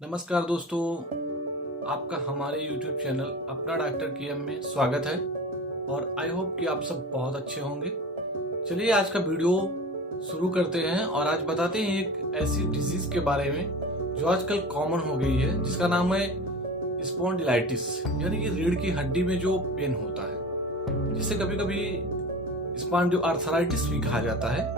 नमस्कार दोस्तों, आपका हमारे YouTube चैनल अपना डॉक्टर केएम में स्वागत है और आई होप कि आप सब बहुत अच्छे होंगे। चलिए आज का वीडियो शुरू करते हैं और आज बताते हैं एक ऐसी डिजीज के बारे में जो आजकल कॉमन हो गई है, जिसका नाम है स्पॉन्डिलाइटिस, यानी कि रीढ़ की हड्डी में जो पेन होता है, जिसे कभी कभी स्पॉन्डिलोआर्थराइटिस भी कहा जाता है।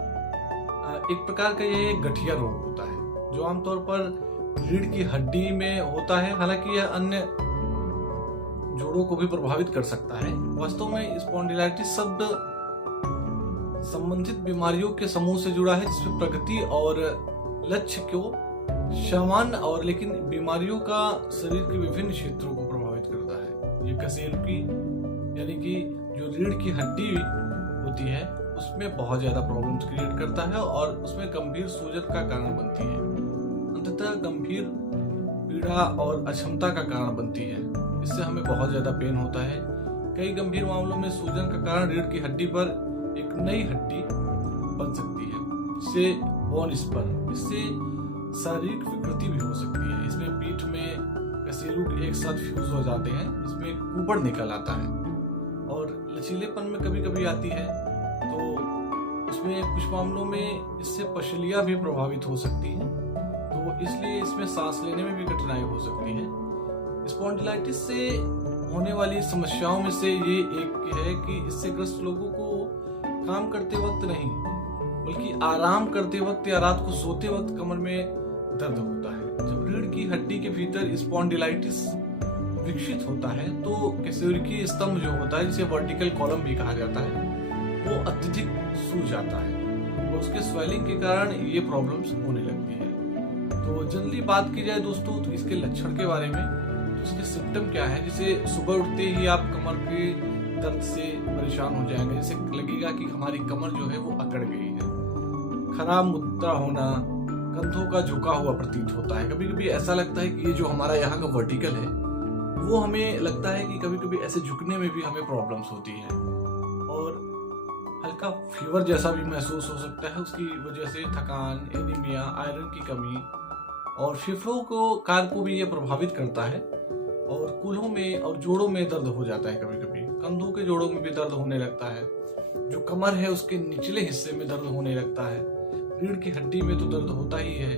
एक प्रकार का ये गठिया रोग होता है जो आमतौर पर रीढ़ की हड्डी में होता है। हालांकि यह अन्य जोड़ों को भी प्रभावित कर सकता है। वास्तव में स्पॉन्डिलाइटिस शब्द संबंधित बीमारियों के समूह से जुड़ा है, जिसमें प्रकृति और लक्ष्य को समान और लेकिन बीमारियों का शरीर के विभिन्न क्षेत्रों को प्रभावित करता है। ये कशेरुकी की यानी कि जो रीढ़ की हड्डी होती है उसमें बहुत ज्यादा प्रॉब्लम्स क्रिएट करता है और उसमें गंभीर सूजन का कारण बनती है। अंततः गंभीर पीड़ा और अक्षमता का कारण बनती है। इससे हमें बहुत ज्यादा पेन होता है। कई गंभीर मामलों में सूजन का कारण रीढ़ की हड्डी पर एक नई हड्डी बन सकती है, जिसे बोन स्पर। इससे शारीरिक विकृति भी हो सकती है। इसमें पीठ में कशेरुक एक साथ फ्यूज हो जाते हैं, इसमें कुबड़ निकल आता है और लचीलेपन में कभी कभी आती है। तो उसमें कुछ मामलों में इससे पसलियां भी प्रभावित हो सकती हैं, तो इसलिए इसमें सांस लेने में भी कठिनाई हो सकती है। स्पॉन्डिलाइटिस से होने वाली समस्याओं में से ये एक है कि इससे ग्रस्त लोगों को काम करते वक्त नहीं बल्कि आराम करते वक्त या रात को सोते वक्त कमर में दर्द होता है। जब रीढ़ की हड्डी के भीतर स्पॉन्डिलाइटिस विकसित होता है तो कशेरुकी स्तंभ जो होता है, जिसे वर्टिकल कॉलम भी कहा जाता है, वो अत्यधिक सूज जाता है और उसके स्वेलिंग के कारण ये प्रॉब्लम्स होने लगती है। तो जनरली बात की जाए दोस्तों तो इसके लक्षण के बारे में, तो इसके सिम्टम क्या है, जैसे सुबह उठते ही आप कमर के दर्द से परेशान हो जाएंगे, जैसे लगेगा कि हमारी कमर जो है वो अकड़ गई है। खराब मुद्रा होना, कंधों का झुका हुआ प्रतीत होता है। कभी कभी ऐसा लगता है कि ये जो हमारा यहाँ का वर्टिकल है वो हमें लगता है कि कभी कभी ऐसे झुकने में भी हमें प्रॉब्लम्स होती है और हल्का फीवर जैसा भी महसूस हो सकता है। उसकी वजह से थकान, एनीमिया, आयरन की कमी और फेफड़ों को कार्य को भी ये प्रभावित करता है और कूल्हों में और जोड़ों में दर्द हो जाता है। कभी कभी कंधों के जोड़ों में भी दर्द होने लगता है। जो कमर है उसके निचले हिस्से में दर्द होने लगता है। रीढ़ की हड्डी में तो दर्द होता ही है।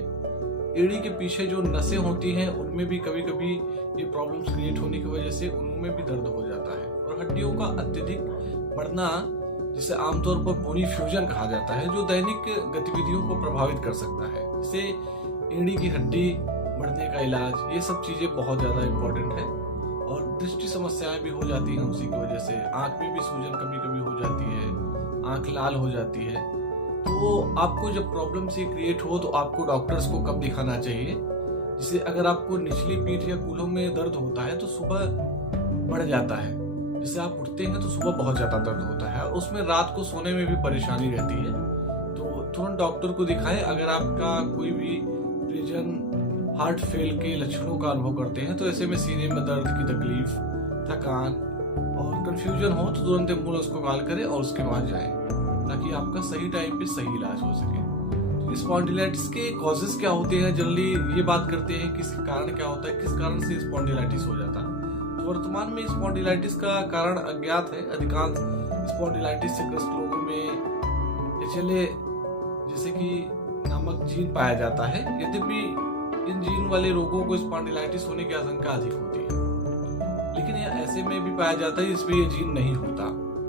एड़ी के पीछे जो नसें होती हैं उनमें भी कभी कभी ये प्रॉब्लम्स क्रिएट होने की वजह से उनमें भी दर्द हो जाता है। और हड्डियों का अत्यधिक बढ़ना, जिसे आमतौर पर बोनी फ्यूजन कहा जाता है, जो दैनिक गतिविधियों को प्रभावित कर सकता है। इसे एड़ी की हड्डी बढ़ने का इलाज, ये सब चीजें बहुत ज्यादा इम्पोर्टेंट है। और दृष्टि समस्याएं भी हो जाती हैं उसी की वजह से। आंख में भी सूजन कभी कभी हो जाती है, आंख लाल हो जाती है। तो आपको जब प्रॉब्लम से क्रिएट हो तो आपको डॉक्टर्स को कब दिखाना चाहिए, जैसे अगर आपको निचली पीठ या कूल्हों में दर्द होता है तो सुबह बढ़ जाता है, जैसे आप उठते हैं तो सुबह बहुत ज्यादा दर्द होता है और उसमें रात को सोने में भी परेशानी रहती है, तो तुरंत डॉक्टर को दिखाएं। अगर आपका कोई भी रीजन हार्ट फेल के लक्षणों का अनुभव करते हैं तो ऐसे में सीने में दर्द की तकलीफ, थकान और कंफ्यूजन हो तो तुरंत एम्बुलेंस को कॉल करें और उसके बाद जाएं, ताकि आपका सही टाइम पे सही इलाज हो सके। तो स्पॉन्डिलाइटिस के कॉजेस क्या होते हैं, जनरली ये बात करते हैं कि इसका कारण क्या होता है, किस कारण से स्पॉन्डिलाइटिस हो जाता है। तो वर्तमान में स्पॉन्डिलाइटिस का कारण अज्ञात है। अधिकांश स्पॉन्डिलाइटिस से ग्रस्त लोगों में HLA जैसे कि नामक जीन पाया जाता है। यद्यपि इन जीन वाले रोगों को स्पॉन्डिलाइटिस होने की आशंका अधिक होती है, लेकिन यह ऐसे में भी पाया जाता है जिसमें ये जीन नहीं होता।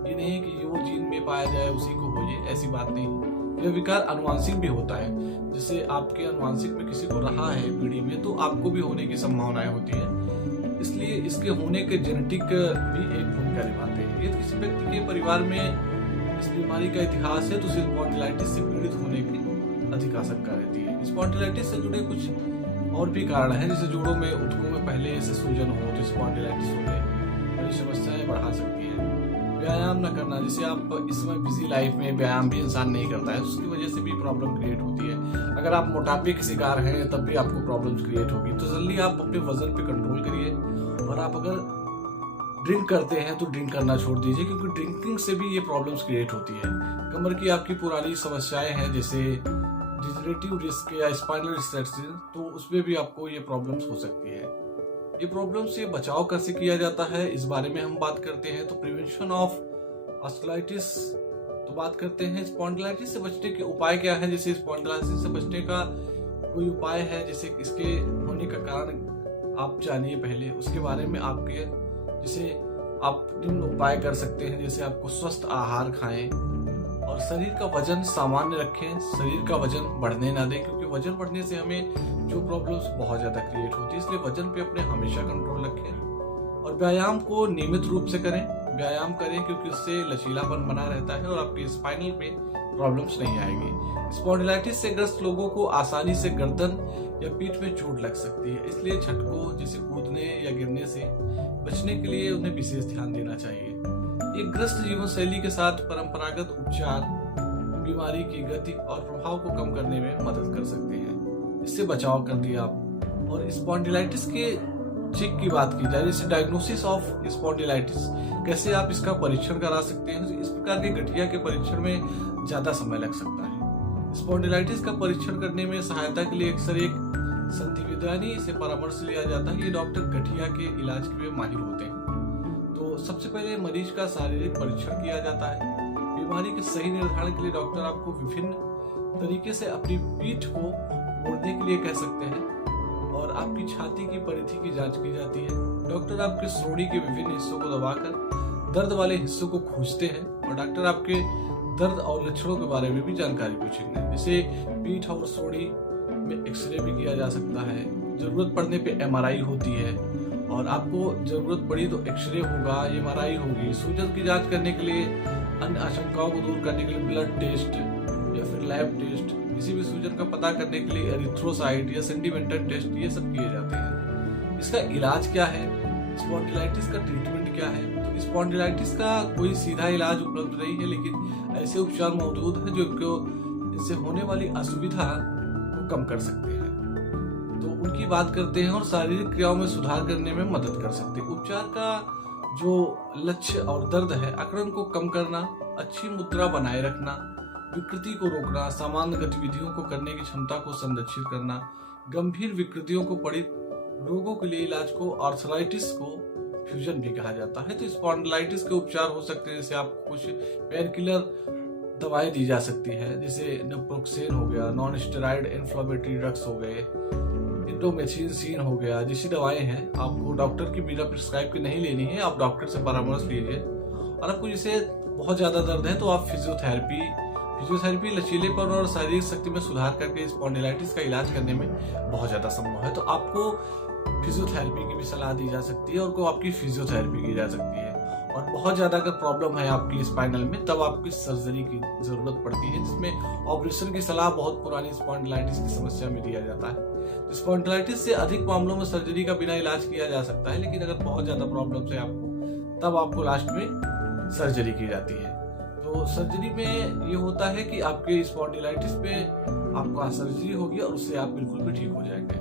ये नहीं है कि वो जीन में पाया जाए उसी को हो, ये ऐसी बात नहीं। यह विकार अनुवांशिक भी होता है। जैसे आपके अनुवांशिक में किसी को रहा है पीढ़ी में तो आपको भी होने की संभावनाएं होती है। इसलिए इसके होने के जेनेटिक भी एक भूमिका निभाते हैं। यदि किसी व्यक्ति के परिवार में इस बीमारी का इतिहास है तो स्पॉन्डिलाइटिस से पीड़ित होने की अधिक आशंका रहती है। स्पॉन्डिलाइटिस से जुड़े कुछ और भी कारण हैं, जैसे जोड़ों में, ऊतकों में पहले से सूजन हो तो स्पॉन्डिलाइटिस होने बड़ी समस्याएं बढ़ा सकती है। व्यायाम न करना, जैसे आप इस समय बिजी लाइफ में व्यायाम भी इंसान नहीं करता है, उसकी वजह से भी प्रॉब्लम क्रिएट होती है। अगर आप मोटापे के शिकार हैं तब भी आपको प्रॉब्लम्स क्रिएट होगी। तो जल्दी आप अपने वजन पे कंट्रोल करिए और आप अगर ड्रिंक करते हैं तो ड्रिंक करना छोड़ दीजिए, क्योंकि ड्रिंकिंग से भी ये प्रॉब्लम्स क्रिएट होती है। कमर की आपकी पुरानी समस्याएं हैं, जैसे डिजनरेटिव डिस्क या स्पाइनल स्टैटिस, तो उसमें भी आपको ये प्रॉब्लम्स हो सकती है। ये प्रॉब्लम से बचाव कैसे किया जाता है, इस बारे में हम बात करते हैं। तो प्रिवेंशन ऑफ ऑस्टियोलाइटिस, तो बात करते हैं स्पॉन्डिलाइटिस से बचने के उपाय क्या है। जैसे स्पॉन्डिलाइटिस से बचने का कोई उपाय है, जैसे इसके होने का कारण आप जानिए पहले, उसके बारे में आपके जैसे आप निम्न उपाय कर सकते हैं। जैसे आपको स्वस्थ आहार खाएं और शरीर का वजन सामान्य रखें, शरीर का वजन बढ़ने ना दें, क्योंकि वजन बढ़ने से हमें जो प्रॉब्लम्स बहुत ज्यादा क्रिएट होती है, इसलिए वजन पे अपने हमेशा कंट्रोल रखें। और व्यायाम को नियमित रूप से करें, व्यायाम करें क्योंकि उससे लचीलापन बना रहता है और आपके स्पाइनल पे प्रॉब्लम्स नहीं आएगी। स्पॉन्डिलाइटिस से ग्रस्त लोगों को आसानी से गर्दन या पीठ में चोट लग सकती है, इसलिए झटकों जैसे कूदने या गिरने से बचने के लिए उन्हें विशेष ध्यान देना चाहिए। एक ग्रस्त जीवन शैली के साथ परंपरागत उपचार बीमारी की गति और प्रभाव को कम करने में मदद कर सकते हैं। इससे बचाव कर दिया आप। और स्पॉन्डिलाइटिस के चेक की बात की जाए, जैसे डायग्नोसिस ऑफ स्पॉन्डिलाइटिस, कैसे आप इसका परीक्षण करा सकते हैं। इस प्रकार के गठिया के परीक्षण में ज्यादा समय लग सकता है। स्पॉन्डिलाइटिस का परीक्षण करने में सहायता के लिए अक्सर एक संधिविद्यानी से परामर्श लिया जाता है। ये डॉक्टर गठिया के इलाज में माहिर होते हैं। तो सबसे पहले मरीज का शारीरिक परीक्षण किया जाता है। बीमारी के सही निर्धारण के लिए डॉक्टर आपको विभिन्न तरीके से अपनी पीठ को मोड़ने के लिए कह सकते हैं और आपकी छाती की परिधि की जांच की जाती है। डॉक्टर आपके श्रोणि के विभिन्न हिस्सों को दबाकर दर्द वाले हिस्सों को खोजते हैं और डॉक्टर आपके दर्द और लक्षणों के बारे में भी जानकारी पूछेंगे। जैसे पीठ और श्रोणि में एक्सरे भी किया जा सकता है, जरूरत पड़ने पे एमआरआई होती है और आपको जरूरत पड़ी तो एक्सरे होगा, एमआरआई होगी। सूजन की जांच करने के लिए, अन्य आशंकाओं को दूर करने के लिए ब्लड टेस्ट या फिर लैब टेस्ट, किसी भी सूजन का पता करने के लिए एरिथ्रोसाइट या सेंटीमेंटल टेस्ट, ये सब किए जाते हैं। इसका इलाज क्या है, स्पॉन्डिलाइटिस का ट्रीटमेंट क्या है। तो स्पॉन्डिलाइटिस का कोई सीधा इलाज उपलब्ध नहीं है, लेकिन ऐसे उपचार मौजूद हैं जो इससे होने वाली असुविधा को कम कर सकते हैं। तो उनकी बात करते हैं और शारीरिक क्रियाओं में सुधार करने में मदद कर सकते हैं। उपचार का जो लक्ष्य और दर्द है, अकड़न को कम करना, अच्छी मुद्रा बनाए रखना, विकृति को रोकना, सामान्य गतिविधियों को करने की क्षमता को संरक्षित करना, गंभीर विकृतियों को पीड़ित रोगों के लिए इलाज को आर्थराइटिस को फ्यूजन भी कहा जाता है। तो स्पॉन्डिलाइटिस के उपचार हो सकते हैं, जैसे आपको कुछ पेन किलर दवाएं दी जा सकती है, जैसे नेप्रोक्सेन हो गया, नॉन स्टेरॉइड इन्फ्लेमेटरी ड्रग्स हो गए, इंडोमेथिसिन हो गया, जैसी दवाएं हैं आपको डॉक्टर की बिना प्रिस्क्राइब के नहीं लेनी है। आप डॉक्टर से परामर्श लीजिए। और आपको जैसे बहुत ज्यादा दर्द है तो आप फिजियोथेरेपी लचीलेपन और शारीरिक शक्ति में सुधार करके स्पॉन्डिलाइटिस का इलाज करने में बहुत ज्यादा संभव है। तो आपको फिजियोथेरेपी की भी सलाह दी जा सकती है और को आपकी फिजियोथेरेपी की जा सकती है। और बहुत ज्यादा अगर प्रॉब्लम है आपकी स्पाइनल में, तब आपकी सर्जरी की जरूरत पड़ती है, जिसमें ऑपरेशन की सलाह बहुत पुरानी स्पॉन्डिलाइटिस की समस्या में दिया जाता है। स्पॉन्डिलाइटिस से अधिक मामलों में सर्जरी का बिना इलाज किया जा सकता है, लेकिन अगर बहुत ज्यादा प्रॉब्लम है आपको, तब आपको लास्ट में सर्जरी की जाती है। तो सर्जरी में ये होता है कि आपके स्पॉन्डिलाइटिस पे आपका सर्जरी होगी और उससे आप बिल्कुल भी ठीक हो जाएंगे।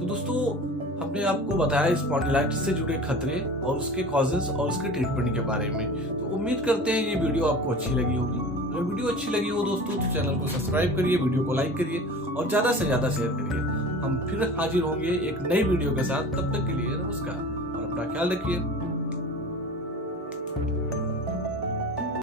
तो दोस्तों, हमने आपको बताया स्पॉन्डिलाइटिस से जुड़े खतरे और उसके कॉजेस और उसके ट्रीटमेंट के बारे में। तो उम्मीद करते हैं ये वीडियो आपको अच्छी लगी होगी। अगर वीडियो अच्छी लगी हो दोस्तों तो चैनल को सब्सक्राइब करिए, वीडियो को लाइक करिए और ज्यादा से ज्यादा शेयर करिए। हम फिर हाजिर होंगे एक नई वीडियो के साथ। तब तक के लिए नमस्कार और अपना ख्याल रखिए।